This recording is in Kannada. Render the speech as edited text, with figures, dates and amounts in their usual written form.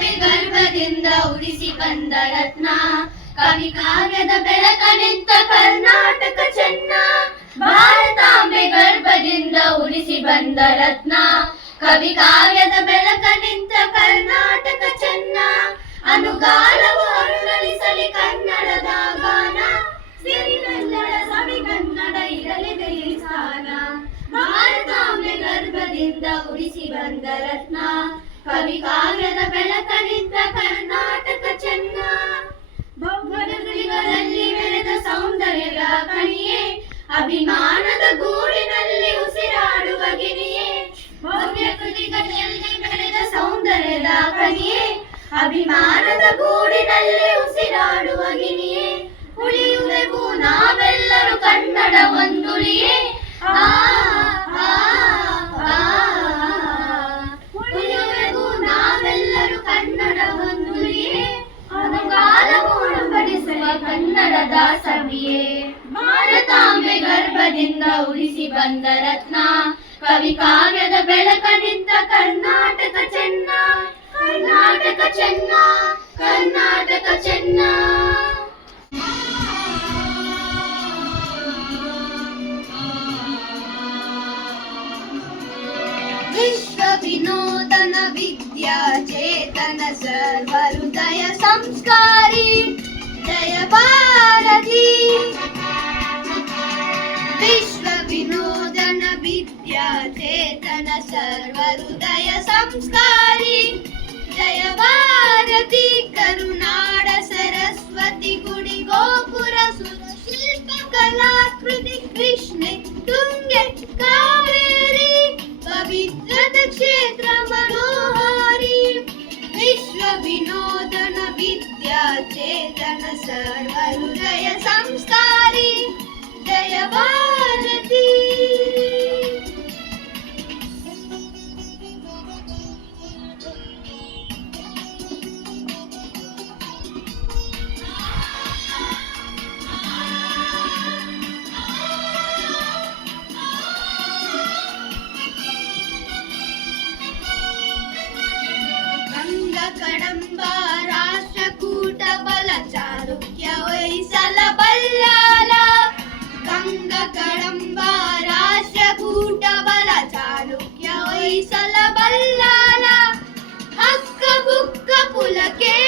ಭಾರತಾಂಬೆ ಗರ್ಭದಿಂದ ಉಳಿಸಿ ಬಂದ ರತ್ನ, ಕವಿ ಕಾವ್ಯದ ಬೆಳಕ ನಿಂತ ಕರ್ನಾಟಕ ಚೆನ್ನ. ಭಾರತಾಂಬೆ ಗರ್ಭದಿಂದ ಉಳಿಸಿ ಬಂದ ರತ್ನ, ಕವಿ ಕಾವ್ಯದ ಬೆಳಕ ನಿಂತ ಕರ್ನಾಟಕ ಚೆನ್ನ. ಅನುಗಾಲವು ಅರುಣಲಿಸಲಿ ಕನ್ನಡದ ಗಾನ, ಸಿರಿಗನ್ನಡ ಸವಿಗನ್ನಡ ಇರಲಿದೆ ಈ ಸ್ಥಾನ. ಭಾರತಾಂಬೆ ಗರ್ಭದಿಂದ ಉಳಿಸಿ ಬಂದ ರತ್ನ, ಕವಿ ಕಾವ್ಯದ ಬೆಳಕ ನಿಂತ ಕರ್ನಾಟಕ ಚೆನ್ನ. ಭವ್ಯಗಳಲ್ಲಿ ಮೆರೆದ ಸೌಂದರ್ಯದ ಕಣಿಯೇ, ಅಭಿಮಾನದ ಗೂಡಿನಲ್ಲಿ ಉಸಿರಾಡುವ ಗಿರಿಯೇ. ಭವ್ಯ ಕೃತಿಗಳಲ್ಲಿ ಮೆರೆದ ಸೌಂದರ್ಯದ ಕಣಿಯೇ, ಅಭಿಮಾನದ ಗೂಡಿನಲ್ಲಿ ಉಸಿರಾಡುವ ಗಿರಿಯೇ. ಉಳಿಯುವೆವು ನಾವೆಲ್ಲರೂ ಕನ್ನಡ ಒಂದುಲಿಯೇ, ಉಳಿಯುವೆವು ನಾವೆಲ್ಲರೂ ಕನ್ನಡ ಒಂದುಲಿಯೇ. ಅನುಗಾಲವು ಉಣಬಡಿಸುವ ಕನ್ನಡದ ಸವಿಯೇ. ಭಾರತಾಂಬೆ ಗರ್ಭದಿಂದ ಉಳಿಸಿ ಬಂದ ರತ್ನ, ಕವಿ ಕಾವ್ಯದ ಬೆಳಕ ನಿಂತ ಕರ್ನಾಟಕ ಚೆನ್ನ. ಕರ್ನಾಟಕ ಚೆನ್ನ, ಕರ್ನಾಟಕ ಚೆನ್ನ. ವಿಶ್ವ ವಿನೋದನ ವಿದ್ಯಾ ಚೇತನ ಸರ್ವ ಹೃದಯ ಸಂಸ್ಕಾರಿ, ಜಯ ಭಾರತಿ. ವಿಶ್ವ ವಿನೋದನ ವಿದ್ಯಾ ಚೇತನ ಸರ್ವ ಹೃದಯ ಸಂಸ್ಕಾರಿ, ಜಯ ಭಾರತಿ. ಕರುನಾಡ ಸರಸ್ವತಿ ಗುಡಿ ಗೋಪುರ ಸುರ ಶಿಲ್ಪ ಕಲಾಕೃತಿ, ಕೃಷ್ಣೆ ತುಂಗೆ ಕಾವೇರಿ, ಪವಿತ್ರದ ಕ್ಷೇತ್ರ ಮನೋಹಾರಿ. ವಿಶ್ವ ವಿನೋದನ ವಿದ್ಯಾ ಚೇತನ ಸರ್ವ ಹೃದಯ ಸಂಸ್ಕಾರಿ, ಜಯ ಭಾರತಿ. ಕಡಂಬ ರಾಷ್ಟ್ರಕೂಟ ಬಲ ಚಾಲುಕ್ಯ ಹೊಯ್ಸಳ ಬಲ್ಲಾಳ. ಗಂಗ ಕಡಂಬ ರಾಷ್ಟ್ರಕೂಟ ಬಲ ಚಾಲುಕ್ಯ ಹೊಯ್ಸಳ ಬಲ್ಲಾಳ. ಹಕ್ಕ ಬುಕ್ಕ ಪುಲಕೇಶಿ